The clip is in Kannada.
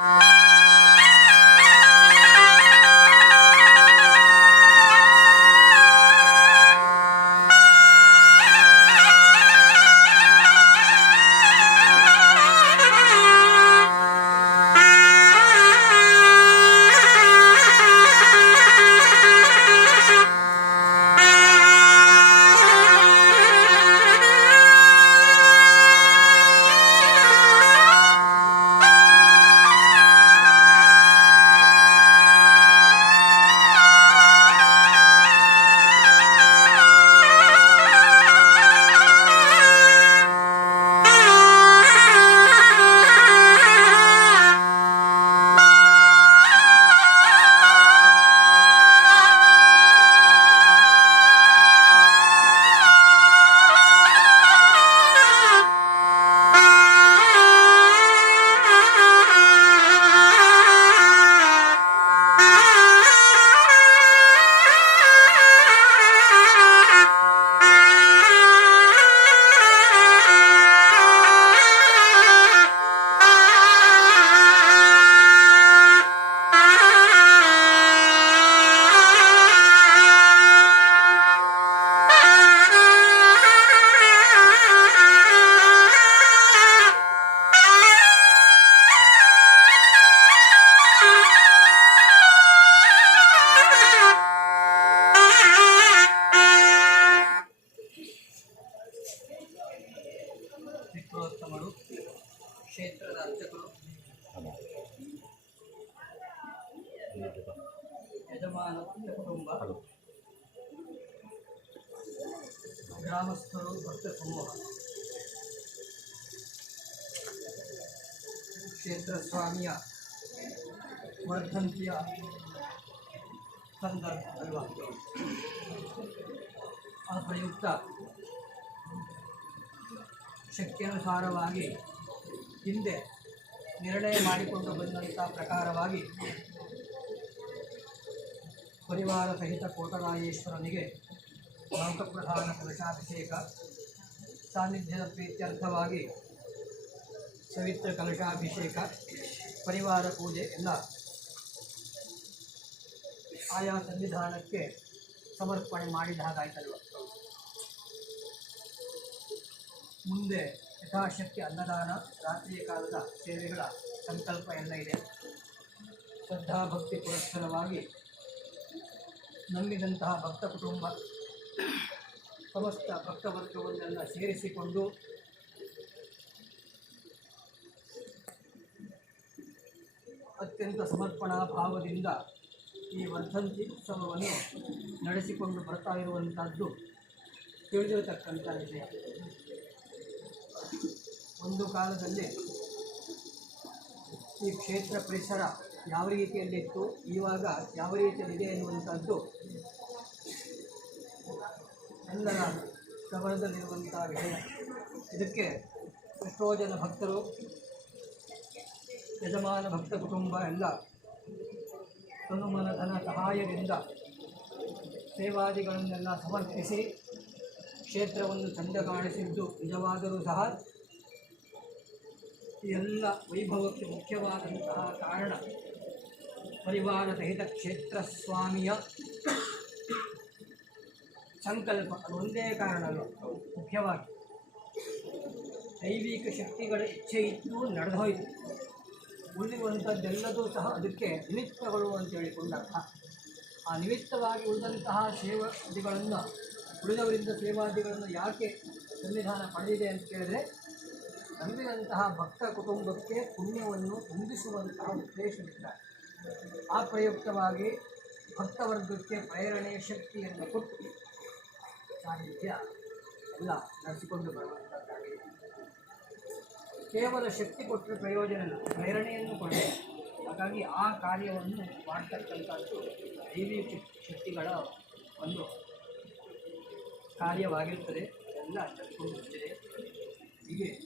you ಯಜಮಾನ ಕುಟುಂಬ ಗ್ರಾಮಸ್ಥರು ಭಕ್ತ ಸಮೂಹ. ಕ್ಷೇತ್ರ ಸ್ವಾಮಿಯ ವರ್ಧಂತಿಯ ಸಂದರ್ಭ ಅಲ್ವಾ? ಆ ಪ್ರಯುಕ್ತ ಶಕ್ತಿಯನುಸಾರವಾಗಿ ಹಿಂದೆ ನಿರ್ಣಯ ಮಾಡಿಕೊಂಡು ಬಂದಂಥ ಪ್ರಕಾರವಾಗಿ ಪರಿವಾರ ಸಹಿತ ಕೋಟರಾಯೇಶ್ವರನಿಗೆ ಲೋಕಪ್ರಧಾನ ಕಲಶಾಭಿಷೇಕ ಸಾನ್ನಿಧ್ಯದ ಪ್ರೀತ್ಯರ್ಥವಾಗಿ ಸವಿತ್ರ ಕಲಶಾಭಿಷೇಕ, ಪರಿವಾರ ಪೂಜೆ ಎಲ್ಲ ಆಯಾ ಸನ್ನಿಧಾನಕ್ಕೆ ಸಮರ್ಪಣೆ ಮಾಡಿದ ಹಾಗಾಯ್ತಲ್ವ. ಮುಂದೆ ಯಥಾಶಕ್ತಿ ಅನ್ನದಾನ ರಾತ್ರಿಯ ಕಾಲದ ಸೇವೆಗಳ ಸಂಕಲ್ಪ ಎಲ್ಲ ಇದೆ. ಶ್ರದ್ಧಾಭಕ್ತಿ ಪುರಸ್ಸರವಾಗಿ ನಂಬಿದಂತಹ ಭಕ್ತ ಕುಟುಂಬ, ಸಮಸ್ತ ಭಕ್ತವರ್ಗವನ್ನೆಲ್ಲ ಸೇರಿಸಿಕೊಂಡು ಅತ್ಯಂತ ಸಮರ್ಪಣಾ ಭಾವದಿಂದ ಈ ವರ್ಧಂತಿ ಉತ್ಸವವನ್ನು ನಡೆಸಿಕೊಂಡು ಬರ್ತಾ ಇರುವಂಥದ್ದು ತಿಳಿದಿರತಕ್ಕಂಥ ವಿಷಯ ಒಂದು ಕಾಲದಲ್ಲಿ ಈ ಕ್ಷೇತ್ರ ಪರಿಸರ ಯಾವ ರೀತಿಯಲ್ಲಿತ್ತು, ಇವಾಗ ಯಾವ ರೀತಿಯಲ್ಲಿದೆ ಎನ್ನುವಂಥದ್ದು ಎಲ್ಲರ ಗಮನದಲ್ಲಿರುವಂಥ ವಿಷಯ. ಇದಕ್ಕೆ ಎಷ್ಟೋ ಜನ ಭಕ್ತರು, ಯಜಮಾನ ಭಕ್ತ ಕುಟುಂಬ ಎಲ್ಲ ಧನ ಸಹಾಯದಿಂದ ಸೇವಾದಿಗಳನ್ನೆಲ್ಲ ಸಮರ್ಪಿಸಿ ಕ್ಷೇತ್ರವನ್ನು ಚಂದ ಕಾಣಿಸಿದ್ದು ನಿಜವಾದರೂ ಸಹ ಎಲ್ಲ ವೈಭವಕ್ಕೆ ಮುಖ್ಯವಾದಂತಹ ಕಾರಣ ಪರಿವಾರ ಸಹಿತ ಕ್ಷೇತ್ರ ಸ್ವಾಮಿಯ ಸಂಕಲ್ಪ. ಅದು ಒಂದೇ ಕಾರಣ ಮುಖ್ಯವಾಗಿ. ದೈವಿಕ ಶಕ್ತಿಗಳ ಇಚ್ಛೆ ಇತ್ತು ನಡೆದು ಹೋಯಿತು. ಉಳಿಯುವಂಥದ್ದೆಲ್ಲದೂ ಸಹ ಅದಕ್ಕೆ ನಿಮಿತ್ತಗಳು ಅಂತ ಹೇಳಿಕೊಂಡ ಅರ್ಥ ಆ ನಿಮಿತ್ತವಾಗಿ ಉಳಿದಂತಹ ಸೇವಾದಿಗಳನ್ನು, ಉಳಿದವರಿಂದ ಸೇವಾದಿಗಳನ್ನು ಯಾಕೆ ಸನ್ನಿಧಾನ ಪಡೆದಿದೆ ಅಂತ ಕೇಳಿದರೆ ನಂಬಿದಂತಹ ಭಕ್ತ ಕುಟುಂಬಕ್ಕೆ ಪುಣ್ಯವನ್ನು ಹೊಂದಿಸುವಂತಹ ಉದ್ದೇಶದಿಂದ ಆ ಪ್ರಯುಕ್ತವಾಗಿ ಭಕ್ತವರ್ಗಕ್ಕೆ ಪ್ರೇರಣೆ ಶಕ್ತಿಯನ್ನು ಕೊಟ್ಟು ಸಾಹಿತ್ಯ ಎಲ್ಲ ನಡೆಸಿಕೊಂಡು ಬರುವಂಥದ್ದಾಗಿದೆ. ಕೇವಲ ಶಕ್ತಿ ಕೊಟ್ಟರೆ ಪ್ರಯೋಜನ ಪ್ರೇರಣೆಯನ್ನು ಕೊಡೆ ಹಾಗಾಗಿ ಆ ಕಾರ್ಯವನ್ನು ಮಾಡ್ತಕ್ಕಂಥದ್ದು ದೈವಿ ಶಕ್ತಿಗಳ ಒಂದು ಕಾರ್ಯವಾಗಿರ್ತದೆ ಎಲ್ಲ ನಡೆದುಕೊಂಡು ಬಂದಿದೆ. ಹೀಗೆ